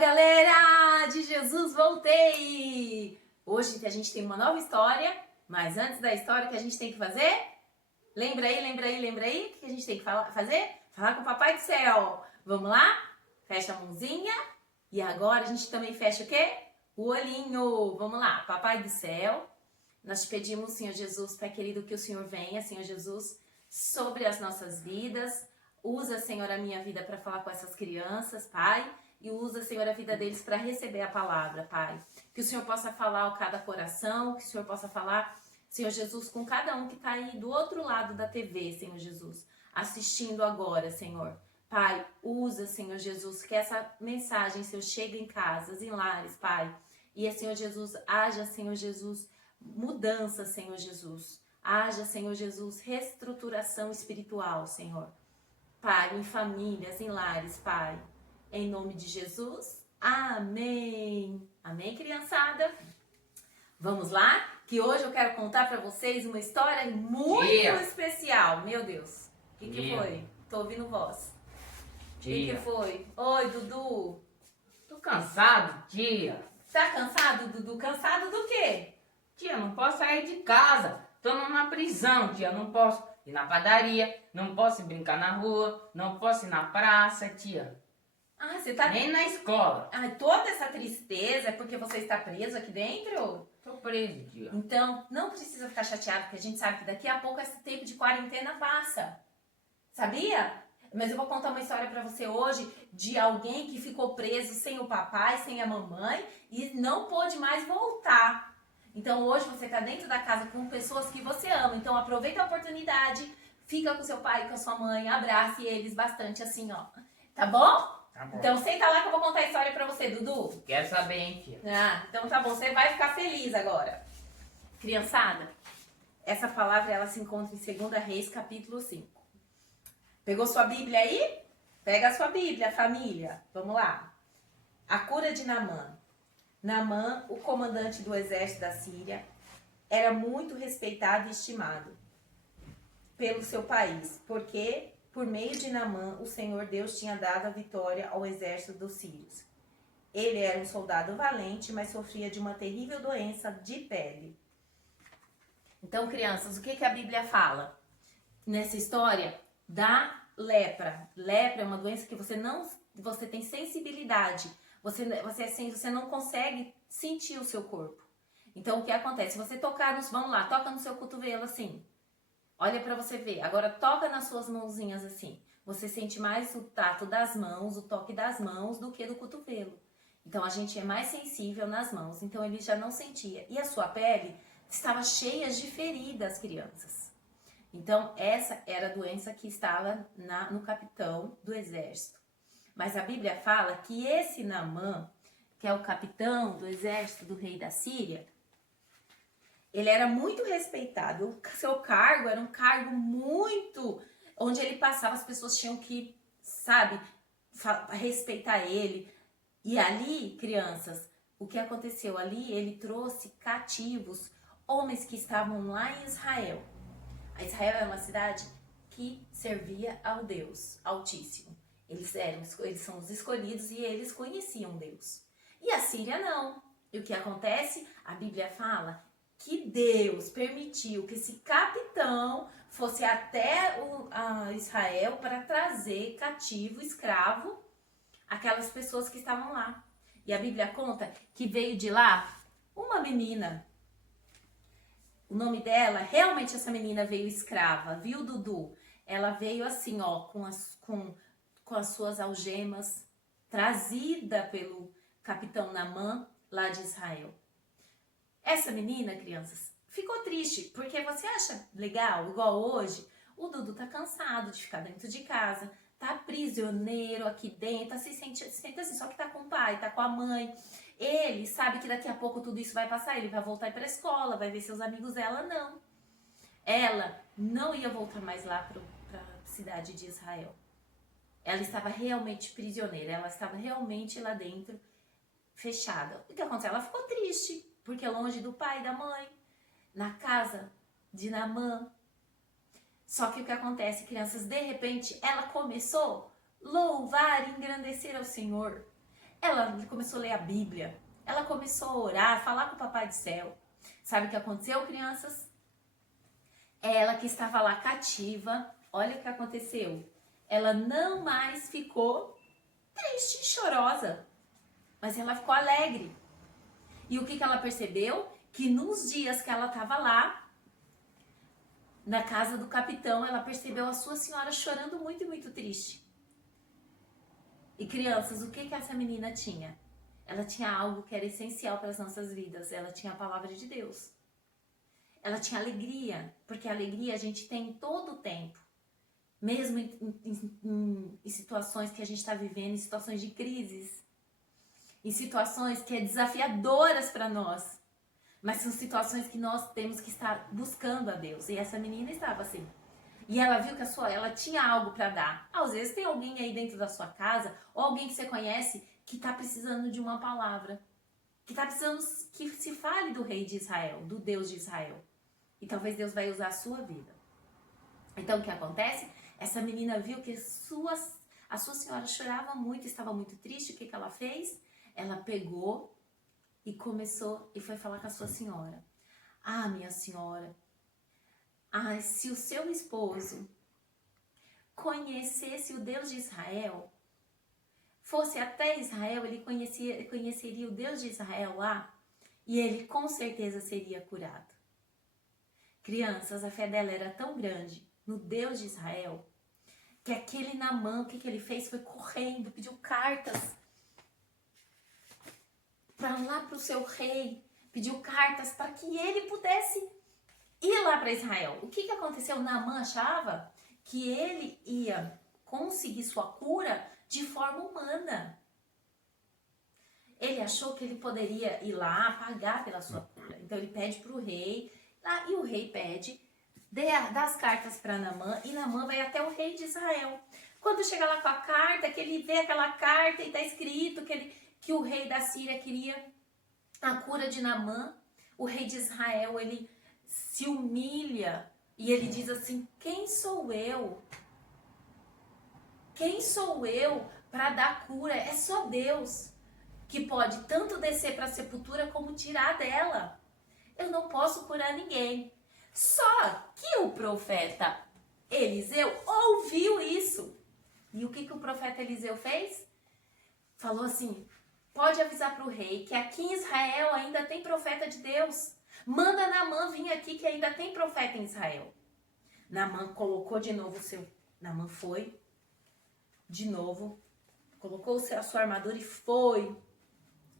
Galera de Jesus, voltei! Hoje a gente tem uma nova história, mas antes da história, o que a gente tem que fazer? Lembra aí, o que a gente tem que fazer? Falar com o Papai do Céu. Vamos lá? Fecha a mãozinha e agora a gente também fecha o quê? O olhinho. Vamos lá, Papai do Céu, nós te pedimos, Senhor Jesus, Pai querido, que o Senhor venha, Senhor Jesus, sobre as nossas vidas. Usa, Senhor, a minha vida para falar com essas crianças, Pai. E usa, Senhor, a vida deles para receber a palavra, Pai. Que o Senhor possa falar ao cada coração, que o Senhor possa falar, Senhor Jesus, com cada um que está aí do outro lado da TV, Senhor Jesus, assistindo agora, Senhor. Pai, usa, Senhor Jesus, que essa mensagem, Senhor, chegue em casas, em lares, Pai. E, Senhor Jesus, haja, Senhor Jesus, mudança, Senhor Jesus. Haja, Senhor Jesus, reestruturação espiritual, Senhor. Pai, em famílias, em lares, Pai. Em nome de Jesus, amém. Amém, criançada? Vamos lá? Que hoje eu quero contar para vocês uma história muito especial. Meu Deus, o que foi? Tô ouvindo voz. O que foi? Oi, Dudu. Tô cansado, tia. Tá cansado, Dudu? Cansado do quê? Tia, não posso sair de casa. Tô numa prisão, tia. Não posso ir na padaria, não posso brincar na rua, não posso ir na praça, tia. Ah, você tá... Nem na escola. Ah, toda essa tristeza é porque você está preso aqui dentro? Tô preso, tia. Então, não precisa ficar chateado, porque a gente sabe que daqui a pouco esse tempo de quarentena passa. Sabia? Mas eu vou contar uma história pra você hoje de alguém que ficou preso sem o papai, sem a mamãe e não pôde mais voltar. Então, hoje você tá dentro da casa com pessoas que você ama. Então, aproveita a oportunidade, fica com seu pai e com a sua mãe, abrace eles bastante assim, ó. Tá bom? Tá bom. Então senta lá que eu vou contar a história pra você, Dudu. Quero saber, hein, tia. Ah, então tá bom, você vai ficar feliz agora. Criançada, essa palavra ela se encontra em 2 Reis, capítulo 5. Pegou sua Bíblia aí? Pega a sua Bíblia, família. Vamos lá. A cura de Naamã. Naamã, o comandante do exército da Síria, era muito respeitado e estimado pelo seu país, porque por meio de Naamã, o Senhor Deus tinha dado a vitória ao exército dos sírios. Ele era um soldado valente, mas sofria de uma terrível doença de pele. Então, crianças, o que a Bíblia fala nessa história? Da lepra. Lepra é uma doença que você tem sensibilidade. Você não consegue sentir o seu corpo. Então, o que acontece? Se você tocar vamos lá, toca no seu cotovelo assim. Olha pra você ver. Agora toca nas suas mãozinhas assim. Você sente mais o tato das mãos, o toque das mãos do que do cotovelo. Então a gente é mais sensível nas mãos. Então ele já não sentia. E a sua pele estava cheia de feridas, crianças. Então essa era a doença que estava no capitão do exército. Mas a Bíblia fala que esse Naamã, que é o capitão do exército do rei da Síria, ele era muito respeitado, o seu cargo era um cargo muito... Onde ele passava, as pessoas tinham que, sabe, respeitar ele. E ali, crianças, o que aconteceu? Ali ele trouxe cativos, homens que estavam lá em Israel. A Israel é uma cidade que servia ao Deus Altíssimo. Eles são os escolhidos e eles conheciam Deus. E a Síria não. E o que acontece? A Bíblia fala que Deus permitiu que esse capitão fosse até Israel para trazer cativo, escravo, aquelas pessoas que estavam lá. E a Bíblia conta que veio de lá uma menina. O nome dela, realmente essa menina veio escrava, viu, Dudu? Ela veio assim, ó, com as suas algemas, trazida pelo capitão Naamã, lá de Israel. Essa menina, crianças, ficou triste, porque você acha legal, igual hoje, o Dudu tá cansado de ficar dentro de casa, tá prisioneiro aqui dentro, tá se sente assim, só que tá com o pai, tá com a mãe. Ele sabe que daqui a pouco tudo isso vai passar, ele vai voltar para a escola, vai ver seus amigos, ela não. Ela não ia voltar mais lá para a cidade de Israel. Ela estava realmente prisioneira, ela estava realmente lá dentro, fechada. O que aconteceu? Ela ficou triste, porque longe do pai e da mãe, na casa de Naamã. Só que o que acontece, crianças, de repente, ela começou a louvar e engrandecer ao Senhor. Ela começou a ler a Bíblia. Ela começou a orar, falar com o Papai do Céu. Sabe o que aconteceu, crianças? Ela que estava lá cativa, olha o que aconteceu. Ela não mais ficou triste, chorosa, mas ela ficou alegre. E o que ela percebeu? Que nos dias que ela estava lá, na casa do capitão, ela percebeu a sua senhora chorando muito e muito triste. E crianças, o que essa menina tinha? Ela tinha algo que era essencial para as nossas vidas. Ela tinha a palavra de Deus. Ela tinha alegria, porque a alegria a gente tem todo o tempo. Mesmo em situações que a gente está vivendo, em situações de crises. Em situações que é desafiadoras para nós. Mas são situações que nós temos que estar buscando a Deus. E essa menina estava assim. E ela viu que ela tinha algo para dar. Às vezes tem alguém aí dentro da sua casa, ou alguém que você conhece, que está precisando de uma palavra. Que está precisando que se fale do rei de Israel, do Deus de Israel. E talvez Deus vai usar a sua vida. Então o que acontece? Essa menina viu que a sua senhora chorava muito, estava muito triste. O que ela fez? Ela pegou e começou e foi falar com a sua senhora. Ah, minha senhora, se o seu esposo conhecesse o Deus de Israel, fosse até Israel, ele conheceria o Deus de Israel lá e ele com certeza seria curado. Crianças, a fé dela era tão grande no Deus de Israel que aquele Naamã, o que ele fez? Foi correndo, pediu cartas para lá para o seu rei, pediu cartas para que ele pudesse ir lá para Israel. O que aconteceu? Naamã achava que ele ia conseguir sua cura de forma humana. Ele achou que ele poderia ir lá pagar pela sua cura. Então ele pede para o rei, e o rei pede, dá as cartas para Naamã, e Naamã vai até o rei de Israel. Quando chega lá com a carta, que ele vê aquela carta e está escrito que o rei da Síria queria a cura de Naamã, o rei de Israel, ele se humilha e ele diz assim: quem sou eu? Quem sou eu para dar cura? É só Deus que pode tanto descer para a sepultura como tirar dela. Eu não posso curar ninguém. Só que o profeta Eliseu ouviu isso. E o que o profeta Eliseu fez? Falou assim: pode avisar para o rei que aqui em Israel ainda tem profeta de Deus. Manda Naamã vir aqui que ainda tem profeta em Israel. Naamã colocou de novo Naamã foi, de novo, colocou a sua armadura e foi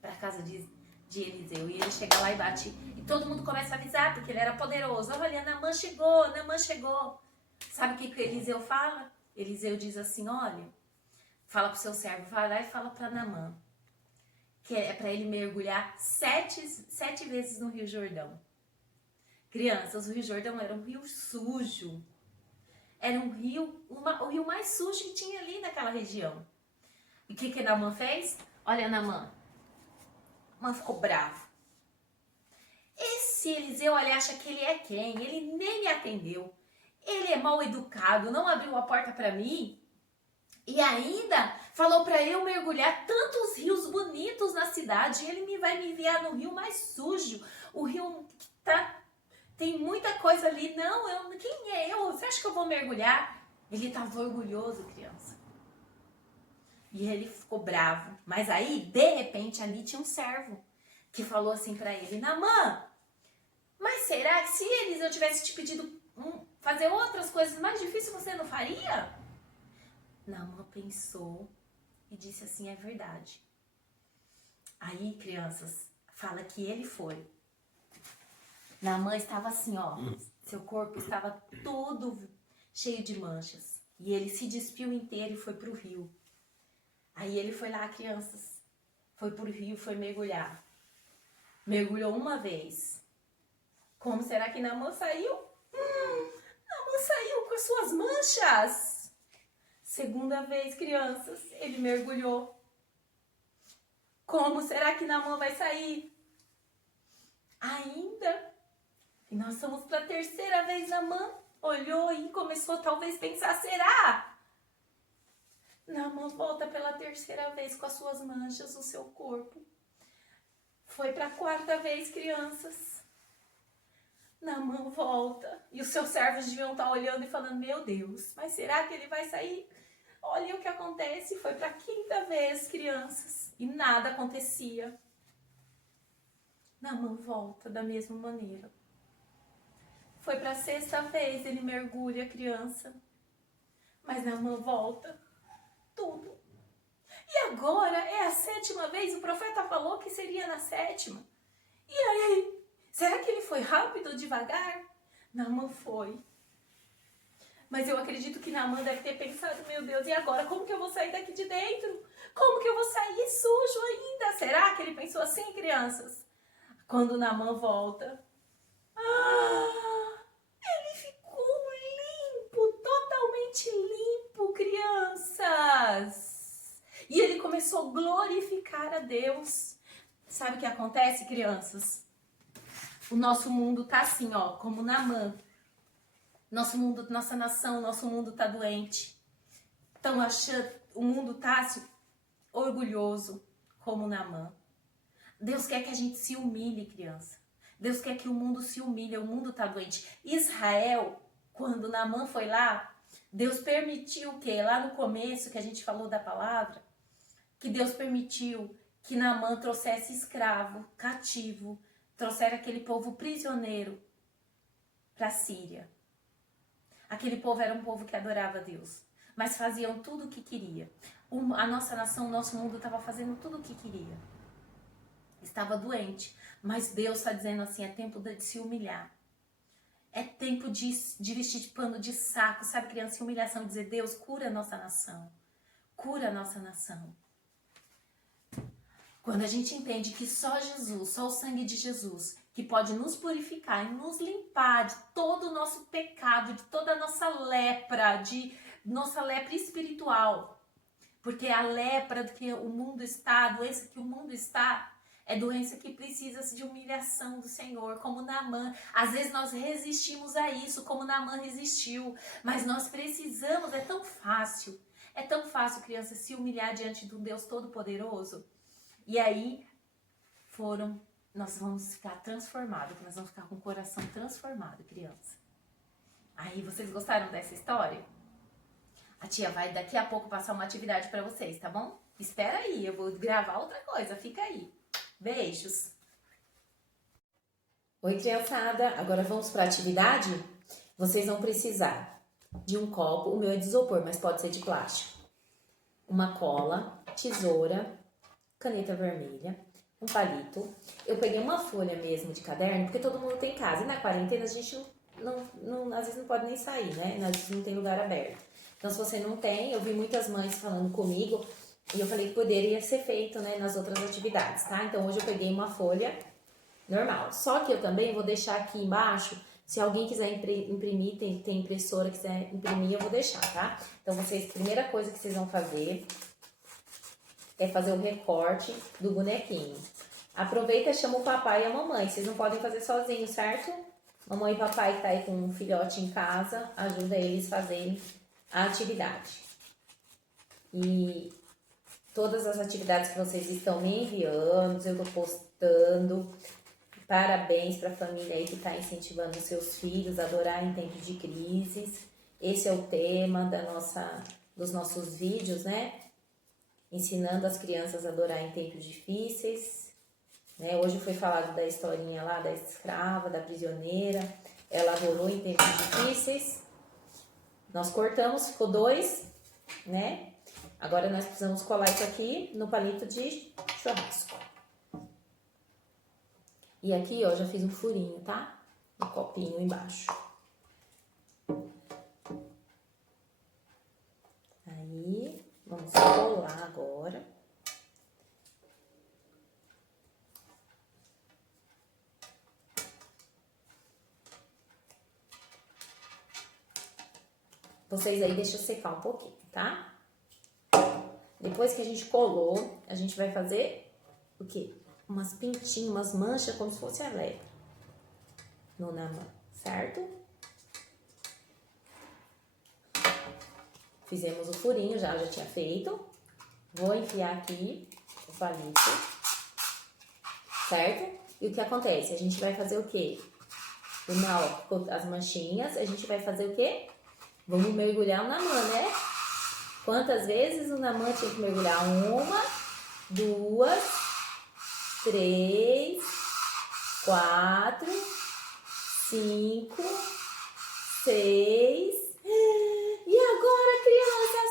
para a casa de Eliseu. E ele chega lá e bate. E todo mundo começa a avisar, porque ele era poderoso. Olha, Naamã chegou, Naamã chegou. Sabe o que Eliseu fala? Eliseu diz assim: olha, fala para o seu servo, vai lá e fala para Naamã que é para ele mergulhar 7 vezes no Rio Jordão. Crianças, o Rio Jordão era um rio sujo. Era um rio, o rio mais sujo que tinha ali naquela região. E o que Naamã fez? Olha, Naamã ficou bravo. Esse Eliseu, olha, acha que ele é quem? Ele nem me atendeu. Ele é mal educado, não abriu a porta para mim. E ainda falou para eu mergulhar tantos rios bonitos na cidade. E ele vai me enviar no rio mais sujo. O rio que tem muita coisa ali. Não, quem é eu? Você acha que eu vou mergulhar? Ele estava orgulhoso, criança. E ele ficou bravo. Mas aí, de repente, ali tinha um servo que falou assim para ele: Naamã, mas será que se eu tivesse te pedido fazer outras coisas mais difíceis, você não faria? Naamã pensou e disse assim: é verdade. Aí, crianças, fala que ele foi. Naamã estava assim, ó, seu corpo estava todo cheio de manchas. E ele se despiu inteiro e foi pro rio. Aí ele foi lá, crianças, foi pro rio, foi mergulhar. Mergulhou uma vez. Como será que Naamã saiu? Naamã saiu com as suas manchas. Segunda vez, crianças, ele mergulhou. Como será que Naamã vai sair? Ainda. E nós fomos para a terceira vez. Naamã olhou e começou talvez pensar: será Naamã volta pela terceira vez com as suas manchas no seu corpo. Foi para a quarta vez, crianças. Naamã volta. E os seus servos deviam estar olhando e falando, meu Deus, mas será que ele vai sair? Olha o que acontece. Foi para a quinta vez, crianças. E nada acontecia. Naamã volta da mesma maneira. Foi para a sexta vez, ele mergulha, criança. Mas Naamã volta. Tudo. E agora é a sétima vez. O profeta falou que seria na sétima. E aí? Será que ele foi rápido ou devagar? Naamã foi. Mas eu acredito que Naamã deve ter pensado, meu Deus, e agora? Como que eu vou sair daqui de dentro? Como que eu vou sair sujo ainda? Será que ele pensou assim, crianças? Quando Naamã volta, ele ficou limpo, totalmente limpo, crianças. E ele começou a glorificar a Deus. Sabe o que acontece, crianças? O nosso mundo tá assim, ó, como Naamã. Nosso mundo, nossa nação, nosso mundo tá doente. Estão achando, o mundo tá orgulhoso, como Naamã. Deus quer que a gente se humilhe, criança. Deus quer que o mundo se humilhe, o mundo tá doente. Israel, quando Naamã foi lá, Deus permitiu o quê? Lá no começo que a gente falou da palavra, que Deus permitiu que Naamã trouxesse escravo, cativo, trouxera aquele povo prisioneiro para a Síria. Aquele povo era um povo que adorava a Deus, mas faziam tudo o que queria. A nossa nação, o nosso mundo estava fazendo tudo o que queria. Estava doente, mas Deus está dizendo assim, é tempo de se humilhar. É tempo de vestir de pano de saco, sabe, criança, humilhação, dizer, Deus, cura a nossa nação. Cura a nossa nação. Quando a gente entende que só Jesus, só o sangue de Jesus, que pode nos purificar e nos limpar de todo o nosso pecado, de toda a nossa lepra, de nossa lepra espiritual. Porque a lepra que o mundo está, a doença que o mundo está, é doença que precisa de humilhação do Senhor, como Naamã. Às vezes nós resistimos a isso, como Naamã resistiu. Mas nós precisamos, é tão fácil, criança, se humilhar diante de um Deus Todo-Poderoso. E aí, nós vamos ficar transformados, nós vamos ficar com o coração transformado, criança. Aí, vocês gostaram dessa história? A tia vai daqui a pouco passar uma atividade para vocês, tá bom? Espera aí, eu vou gravar outra coisa, fica aí. Beijos! Oi, criançada, agora vamos para a atividade? Vocês vão precisar de um copo, o meu é de isopor, mas pode ser de plástico. Uma cola, tesoura, caneta vermelha, um palito. Eu peguei uma folha mesmo de caderno, porque todo mundo tem casa. E na quarentena a gente às vezes não pode nem sair, né? Às vezes não tem lugar aberto. Então, se você não tem, eu vi muitas mães falando comigo e eu falei que poderia ser feito, né, nas outras atividades, tá? Então, hoje eu peguei uma folha normal. Só que eu também vou deixar aqui embaixo, se alguém quiser imprimir, tem impressora, quiser imprimir, eu vou deixar, tá? Então, a primeira coisa que vocês vão fazer é fazer o recorte do bonequinho. Aproveita e chama o papai e a mamãe. Vocês não podem fazer sozinhos, certo? Mamãe e papai que tá aí com um filhote em casa, ajuda eles a fazerem a atividade. E todas as atividades que vocês estão me enviando, eu tô postando. Parabéns para a família aí que tá incentivando os seus filhos a adorar em tempos de crises. Esse é o tema dos nossos vídeos, né? Ensinando as crianças a adorar em tempos difíceis. Né? Hoje foi falado da historinha lá da escrava, da prisioneira. Ela adorou em tempos difíceis. Nós cortamos, ficou 2, né? Agora nós precisamos colar isso aqui no palito de churrasco. E aqui, ó, já fiz um furinho, tá? Um copinho embaixo. Aí, vamos colar agora. Vocês aí deixam secar um pouquinho, tá? Depois que a gente colou, a gente vai fazer o quê? Umas pintinhas, umas manchas, como se fosse a lepra. No Naamã, certo? fizemos o furinho, já tinha feito. Vou enfiar aqui o palito, certo? E o que acontece? A gente vai fazer o quê? As manchinhas, a gente vai fazer o quê? Vamos mergulhar o Namã, né? Quantas vezes o Namã tinha que mergulhar? 1, 2, 3, 4, 5, 6. E agora, criança, a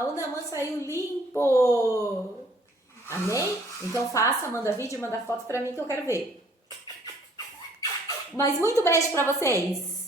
7ª! O Namã saiu limpo! Amém? Então faça, manda vídeo, manda foto pra mim que eu quero ver. Mas muito beijo pra vocês!